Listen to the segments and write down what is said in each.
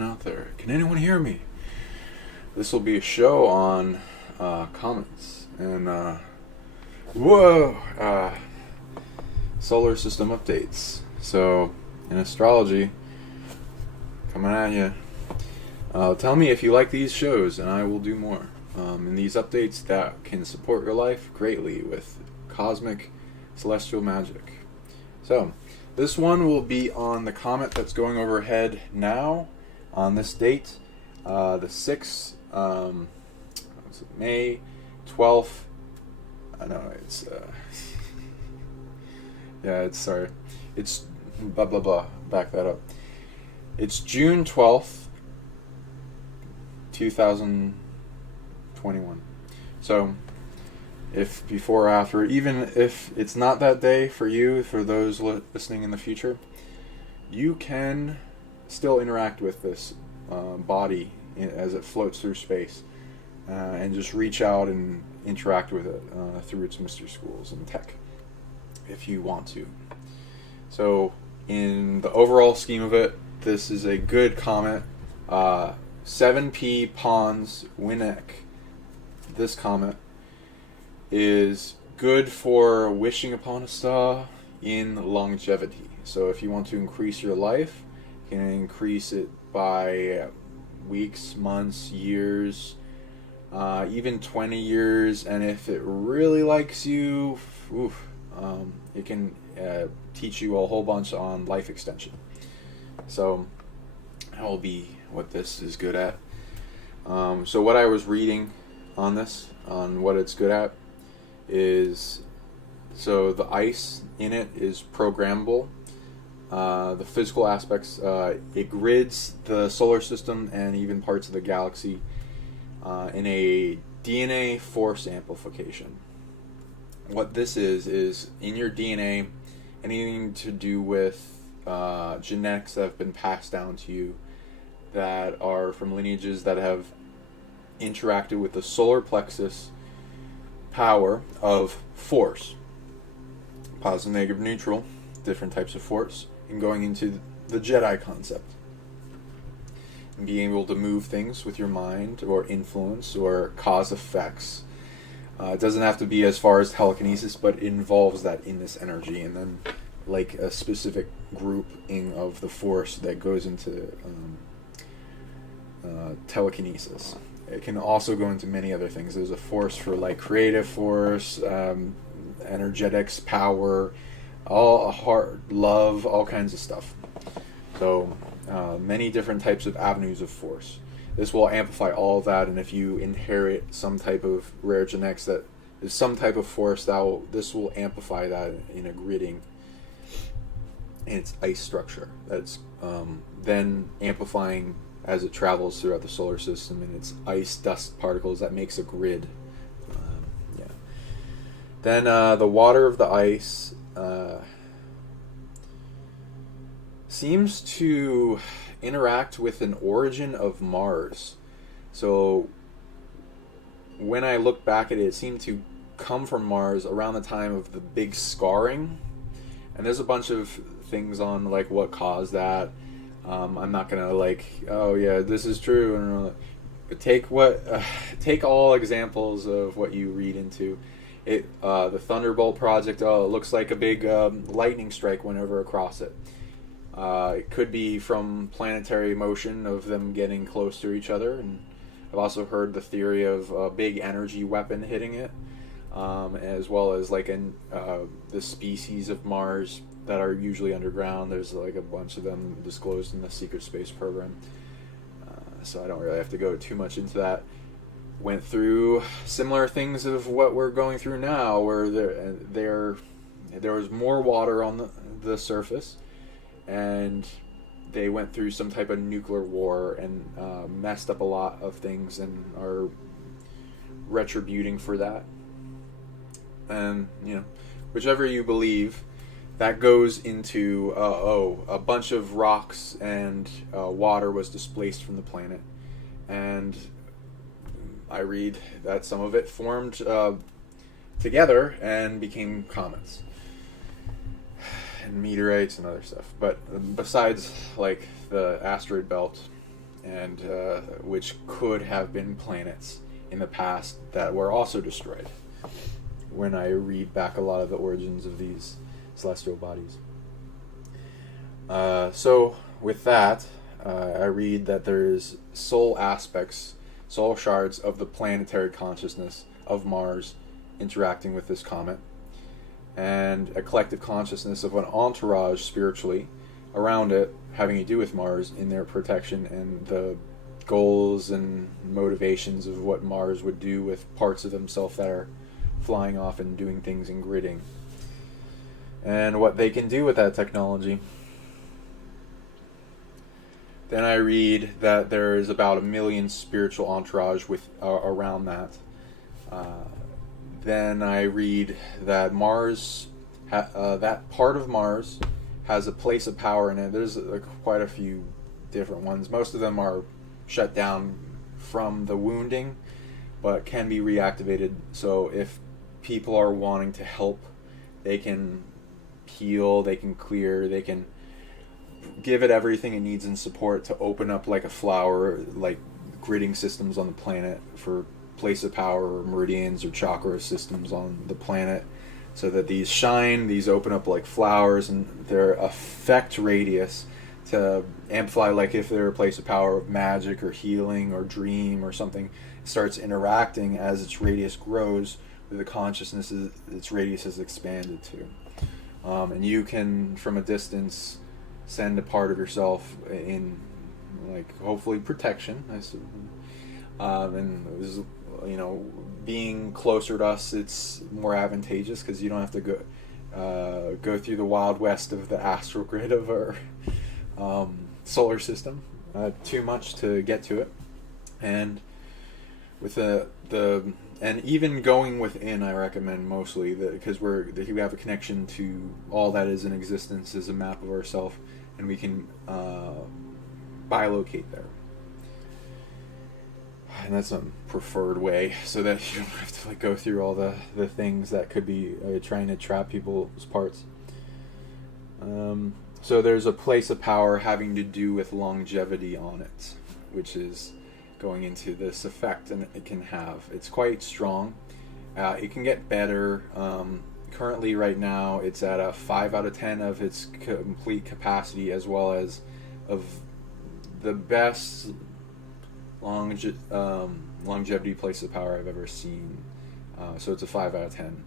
anyone out there? Can anyone hear me? This will be a show on comets and solar system updates. So, in astrology, coming at you. Tell me if you like these shows, and I will do more. And these updates that can support your life greatly with cosmic celestial magic. So, this one will be on the comet that's going overhead now, on this date, the 6th, May 12th. I know it's, yeah, it's blah blah blah. Back that up. It's June 12th, 2021. So, if before or after, even if it's not that day for you, for those listening in the future, you can still interact with this body as it floats through space, and just reach out and interact with it through its mystery schools and tech, if you want to. So, in the overall scheme of it, this is a good comet. 7P Pons Winnecke. This comet is good for wishing upon a star in longevity. So if you want to increase your life, you can increase it by weeks, months, years, even 20 years. And if it really likes you, it can teach you a whole bunch on life extension. So that will be what this is good at. So what I was reading on this, on what it's good at, is, so the ice in it is programmable. The physical aspects, it grids the solar system and even parts of the galaxy in a DNA force amplification. What this is in your DNA, anything to do with genetics that have been passed down to you that are from lineages that have interacted with the solar plexus power of force, positive, negative, neutral, different types of force, and going into the Jedi concept and being able to move things with your mind or influence or cause effects. It doesn't have to be as far as telekinesis, but it involves that in this energy, and then like a specific grouping of the force that goes into telekinesis. It can also go into many other things. There's a force for like creative force, energetics, power, all heart, love, all kinds of stuff. So many different types of avenues of force. This will amplify all of that, and if you inherit some type of rare genetics that is some type of force, this will amplify that in a gridding in its ice structure. That's then amplifying as it travels throughout the solar system in its ice dust particles that makes a grid. Then the water of the ice seems to interact with an origin of Mars. So when I look back at it, it seemed to come from Mars around the time of the big scarring. And there's a bunch of things on like what caused that. I'm not gonna like, oh yeah, this is true. Take all examples of what you read into it. The Thunderbolt project. Oh, it looks like a big lightning strike went over across it. It could be from planetary motion of them getting close to each other, and I've also heard the theory of a big energy weapon hitting it, as well as like the species of Mars that are usually underground. There's like a bunch of them disclosed in the secret space program, so I don't really have to go too much into that. Went through similar things of what we're going through now, where there was more water on the surface, and they went through some type of nuclear war and messed up a lot of things and are retributing for that. And whichever you believe, that goes into a bunch of rocks and water was displaced from the planet, and I read that some of it formed together and became comets and meteorites and other stuff. But besides like the asteroid belt and which could have been planets in the past that were also destroyed. When I read back a lot of the origins of these celestial bodies. So with that, I read that there's soul aspects, soul shards of the planetary consciousness of Mars interacting with this comet, and a collective consciousness of an entourage spiritually around it having to do with Mars in their protection and the goals and motivations of what Mars would do with parts of themselves that are flying off and doing things and gridding, and what they can do with that technology. Then I read that there is about 1 million spiritual entourage with around that. Then I read that Mars, that part of Mars, has a place of power in it. There's quite a few different ones. Most of them are shut down from the wounding, but can be reactivated. So if people are wanting to help, they can heal, they can clear, they can give it everything it needs in support to open up like a flower, like gridding systems on the planet for place of power or meridians or chakra systems on the planet, so that these shine, these open up like flowers, and their effect radius to amplify, like if they're a place of power of magic or healing or dream or something, starts interacting as its radius grows with the consciousness its radius is expanded to. And you can, from a distance, send a part of yourself in, like, hopefully protection. And you know, being closer to us, it's more advantageous because you don't have to go through the wild west of the astral grid of our solar system too much to get to it. And with and even going within, I recommend mostly because we have a connection to all that is in existence as a map of ourselves, and we can bilocate there. And that's a preferred way, so that you don't have to like go through all the things that could be trying to trap people's parts. So there's a place of power having to do with longevity on it, which is going into this effect, and it can have. It's quite strong. It can get better. Currently, right now, it's at a 5 out of 10 of its complete capacity, as well as of the best longevity place of power I've ever seen. So it's a 5 out of 10.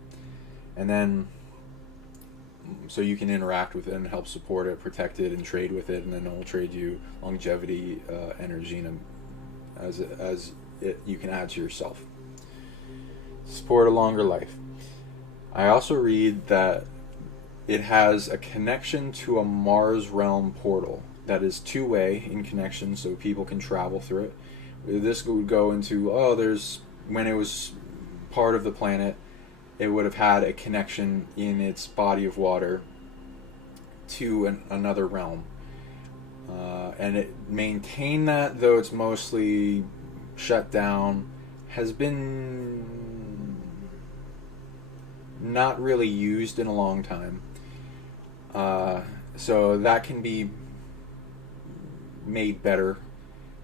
And then, so you can interact with it and help support it, protect it, and trade with it, and then it will trade you longevity energy and you can add to yourself. Support a longer life. I also read that it has a connection to a Mars realm portal that is two-way in connection, so people can travel through it. This would go into, when it was part of the planet, it would have had a connection in its body of water to another realm. And it maintained that, though it's mostly shut down, has been not really used in a long time. So that can be made better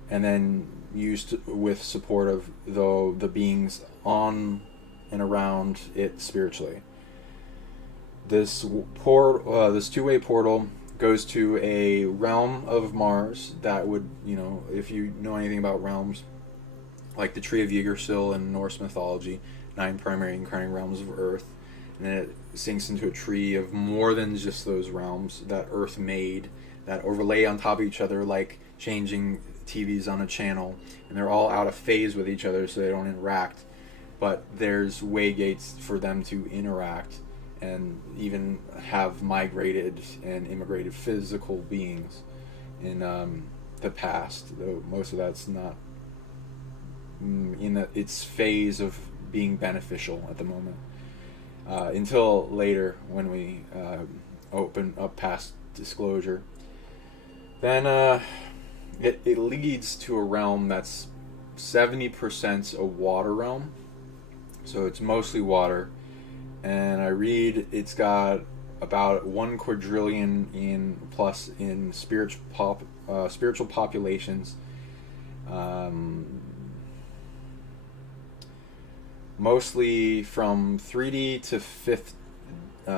and then used with support of the beings on and around it spiritually. This two-way portal goes to a realm of Mars that would, if you know anything about realms, like the Tree of Yggdrasil in Norse mythology, 9 primary incarnate realms of Earth, and then it sinks into a tree of more than just those realms that Earth made, that overlay on top of each other like changing TVs on a channel, and they're all out of phase with each other, so they don't interact, but there's waygates for them to interact and even have migrated and immigrated physical beings in the past, though most of that's not in its phase of being beneficial at the moment, until later when we open up past disclosure. Then it leads to a realm that's 70% a water realm, so it's mostly water. And I read it's got about 1 quadrillion in spiritual populations, Mostly from 3D to fifth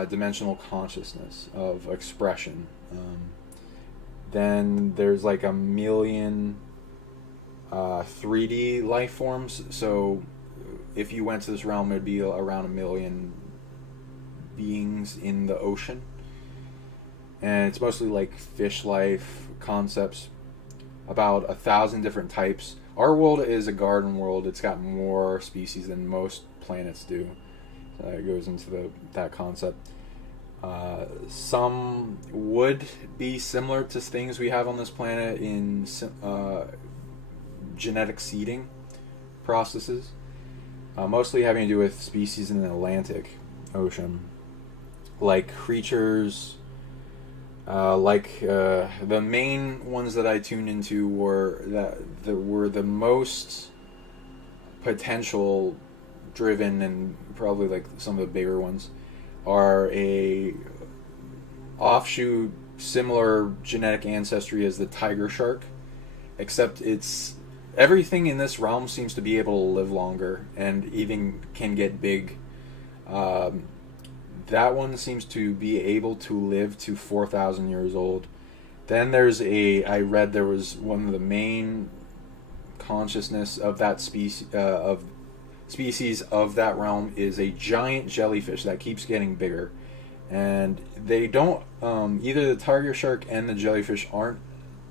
dimensional consciousness of expression. Then there's like a million 3D life forms. So if you went to this realm, it'd be around a million beings in the ocean. And it's mostly like fish life concepts, about 1,000 different types. Our world is a garden world. It's got more species than most planets do. So it goes into that concept. Some would be similar to things we have on this planet in genetic seeding processes, mostly having to do with species in the Atlantic Ocean, like creatures. The main ones that I tuned into were the most potential driven, and probably like some of the bigger ones are a offshoot similar genetic ancestry as the tiger shark, except it's everything in this realm seems to be able to live longer and even can get big. That one seems to be able to live to 4,000 years old. Then I read there was one of the main consciousness of that species of that realm is a giant jellyfish that keeps getting bigger. And they don't, either the tiger shark and the jellyfish aren't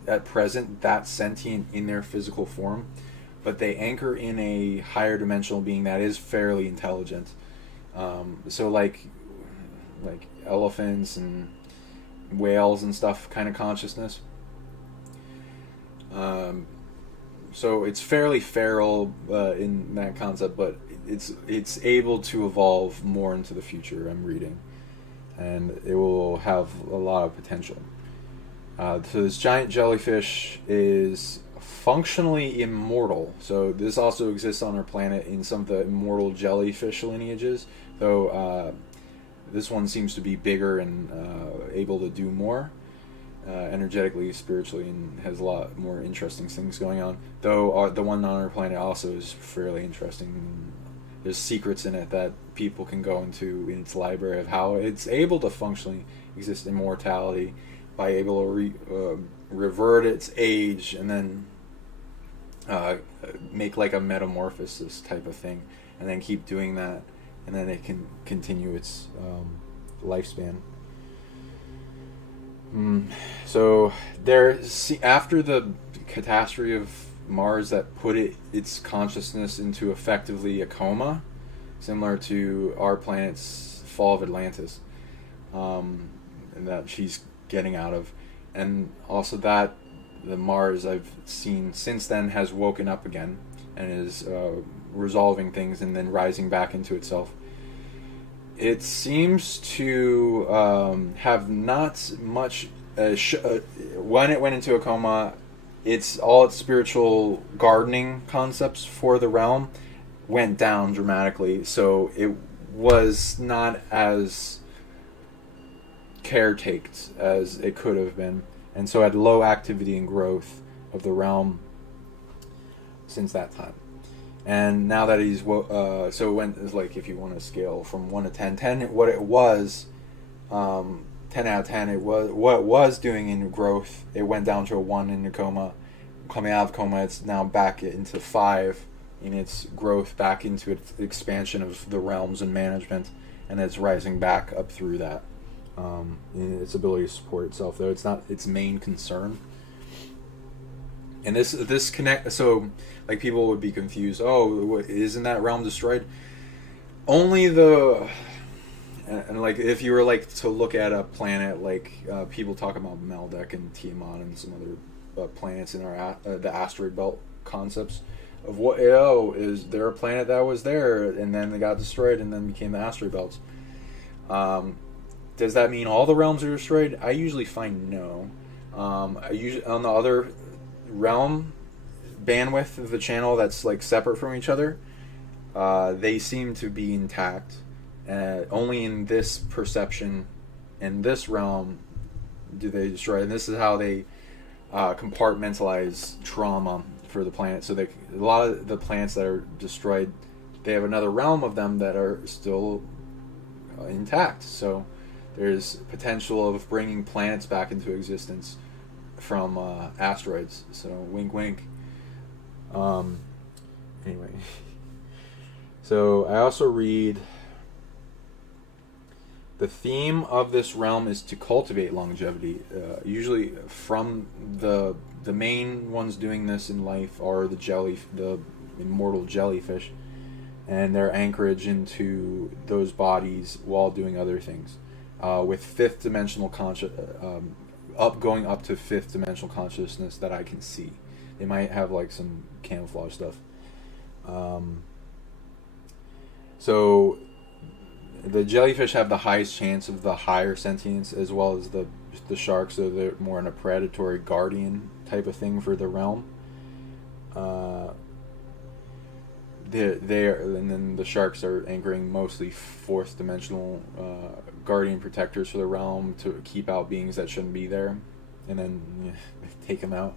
at present that sentient in their physical form, but they anchor in a higher dimensional being that is fairly intelligent. So like elephants and whales and stuff kind of consciousness. So it's fairly feral in that concept, but it's able to evolve more into the future, I'm reading, and it will have a lot of potential. So this giant jellyfish is functionally immortal. So this also exists on our planet in some of the immortal jellyfish lineages, though this one seems to be bigger and able to do more energetically, spiritually, and has a lot more interesting things going on. Though the one on our planet also is fairly interesting. There's secrets in it that people can go into in its library of how it's able to functionally exist in immortality by able to revert its age and then make like a metamorphosis type of thing, and then keep doing that, and then it can continue its lifespan. So after the catastrophe of Mars that put its consciousness into effectively a coma, similar to our planet's fall of Atlantis, and that she's getting out of, and also that the Mars I've seen since then has woken up again and is resolving things and then rising back into itself. It seems to have not much. When it went into a coma, all its spiritual gardening concepts for the realm went down dramatically. So it was not as caretaked as it could have been, and so had low activity and growth of the realm since that time. And now that he's so when it's like, if you want to scale from 1 to 10, 10 what it was, 10 out of 10, it was what it was doing in growth. It went down to a 1 in the coma. Coming out of coma, it's now back into 5 in its growth, back into its expansion of the realms and management, and it's rising back up through that in its ability to support itself, though it's not its main concern. And this connect, so like people would be confused. Oh, isn't that realm destroyed? Only and like if you were like to look at a planet like people talk about Maldek and Tiamat and some other planets in our the asteroid belt concepts of is there a planet that was there and then they got destroyed and then became the asteroid belts. Does that mean all the realms are destroyed? I usually find no. I usually on the other realm bandwidth of the channel that's like separate from each other, they seem to be intact. Only in this perception, in this realm, do they destroy. And this is how they compartmentalize trauma for the planet. So a lot of the planets that are destroyed, they have another realm of them that are still intact. So there's potential of bringing planets back into existence from asteroids. So wink, wink. Anyway, so I also read the theme of this realm is to cultivate longevity. Usually, from the main ones doing this in life are the immortal jellyfish, and their anchorage into those bodies while doing other things, with fifth dimensional going up to fifth dimensional consciousness that I can see. They might have like some camouflage stuff. So the jellyfish have the highest chance of the higher sentience, as well as the sharks. So they're more in a predatory guardian type of thing for the realm. And then the sharks are anchoring mostly fourth dimensional guardian protectors for the realm to keep out beings that shouldn't be there, and then take them out.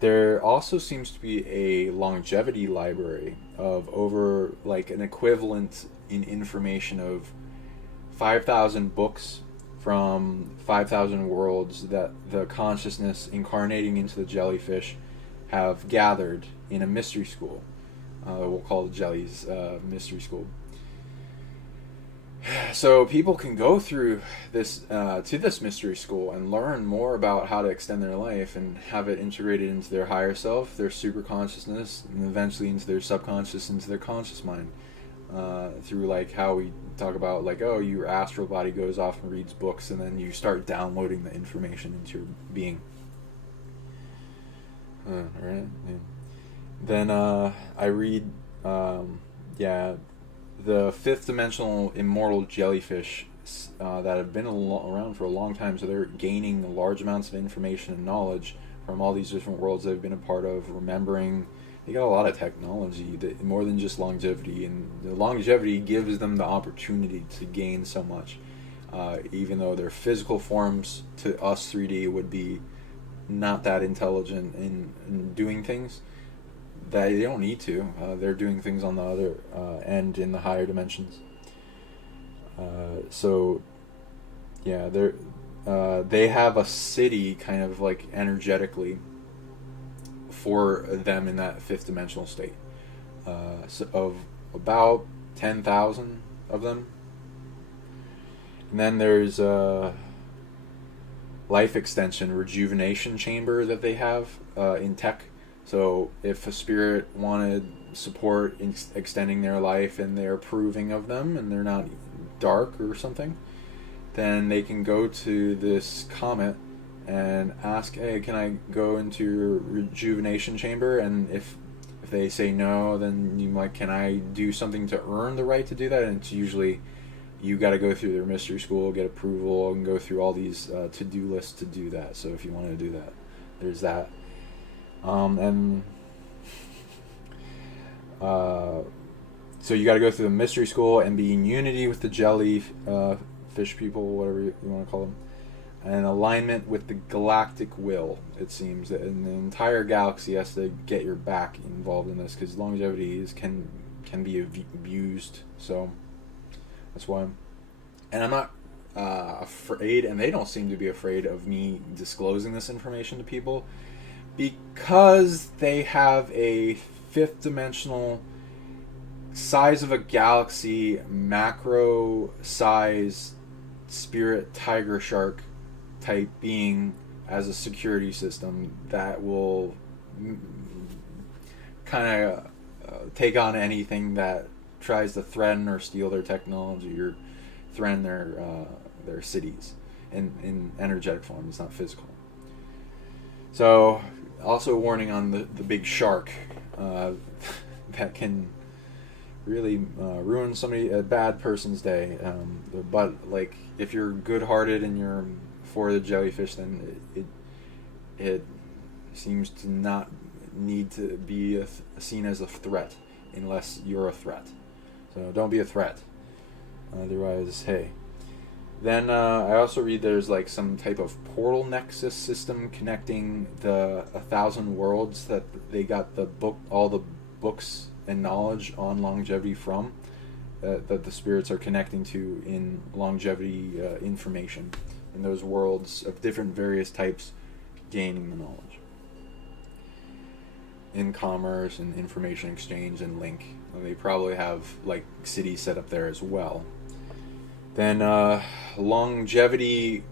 There also seems to be a longevity library of over like an equivalent in information of 5,000 books from 5,000 worlds that the consciousness incarnating into the jellyfish have gathered in a mystery school. We'll call it Jelly's mystery school. So people can go through this to this mystery school and learn more about how to extend their life and have it integrated into their higher self, their super consciousness, and eventually into their subconscious, into their conscious mind. Through like how we talk about like, oh, your astral body goes off and reads books, and then you start downloading the information into your being. Alright. Yeah. Then I read, the fifth dimensional immortal jellyfish that have been around for a long time, so they're gaining large amounts of information and knowledge from all these different worlds they've been a part of, remembering. They got a lot of technology, that more than just longevity, and the longevity gives them the opportunity to gain so much, even though their physical forms to us 3D would be not that intelligent in doing things. That they don't need to. They're doing things on the other end in the higher dimensions. They have a city kind of like energetically for them in that fifth dimensional state. Of about 10,000 of them. And then there's a life extension rejuvenation chamber that they have in tech. So if a spirit wanted support in extending their life and they're approving of them and they're not dark or something, then they can go to this Comet and ask, hey, can I go into your rejuvenation chamber? And if they say no, then you might, can I do something to earn the right to do that? And it's usually you got to go through their mystery school, get approval, and go through all these to-do lists to do that. So if you want to do that, there's that. So you got to go through the mystery school and be in unity with the jelly fish people, whatever you want to call them, and alignment with the galactic will. It seems that in the entire galaxy has to get your back involved in this, because longevity can be abused. So that's why and I'm not afraid, and they don't seem to be afraid of me disclosing this information to people, because they have a fifth dimensional size of a galaxy, macro size spirit tiger shark type being as a security system that will kind of take on anything that tries to threaten or steal their technology or threaten their cities in energetic form. It's not physical. So also warning on the big shark that can really ruin a bad person's day. But like if you're good-hearted and you're for the jellyfish, then it seems to not need to be seen as a threat unless you're a threat. So don't be a threat. Otherwise, hey. Then I also read there's like some type of portal nexus system connecting the 1,000 worlds that they got all the books and knowledge on longevity from, that the spirits are connecting to in longevity information in those worlds of different various types, gaining the knowledge in commerce and information exchange and link. And they probably have like cities set up there as well. Then longevity,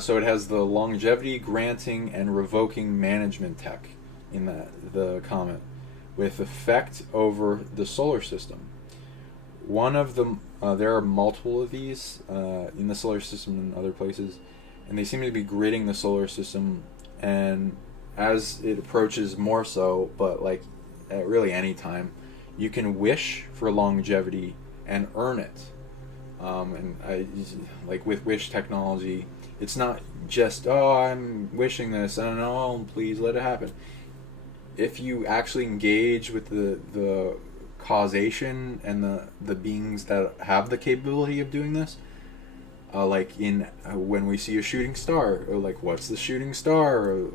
so it has the longevity granting and revoking management tech in the Comet, with effect over the solar system. One of them, there are multiple of these in the solar system and other places, and they seem to be gridding the solar system, and as it approaches more so, but like at really any time, you can wish for longevity and earn it. And I, like with wish technology, it's not just, oh, I'm wishing this, and oh, please let it happen. If you actually engage with the causation and the beings that have the capability of doing this, like in when we see a shooting star, or like what's the shooting star, or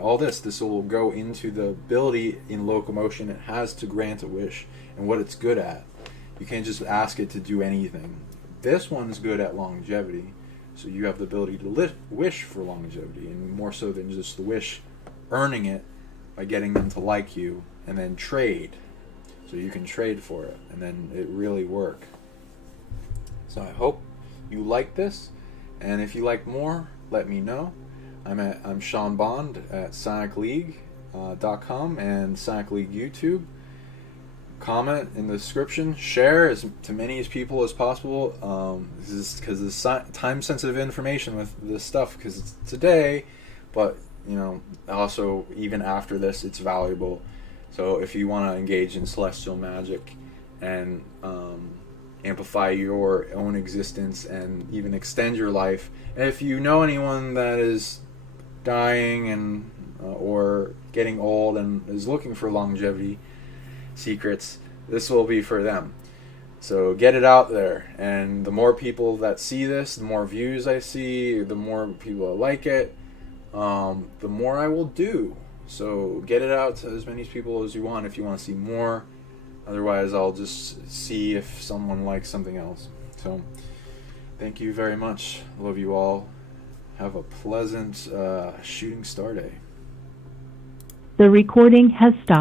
all this will go into the ability in locomotion it has to grant a wish and what it's good at. You can't just ask it to do anything. This one's good at longevity, so you have the ability to wish for longevity, and more so than just the wish, earning it by getting them to like you, and then trade. So you can trade for it, and then it really work. So I hope you like this, and if you like more, let me know. I'm Sean Bond at PsionicLeague.com and PsionicLeague YouTube. Comment in the description, share as to many as people as possible. This is because it's time-sensitive information with this stuff, because it's today, but you know, also even after this, it's valuable. So if you want to engage in celestial magic and amplify your own existence and even extend your life, and if you know anyone that is dying and or getting old and is looking for longevity secrets, this will be for them. So get it out there, and the more people that see this, the more views I see, the more people that like it, the more I will do. So get it out to as many people as you want if you want to see more. Otherwise, I'll just see if someone likes something else. So thank you very much. Love you all. Have a pleasant shooting star day. The recording has stopped.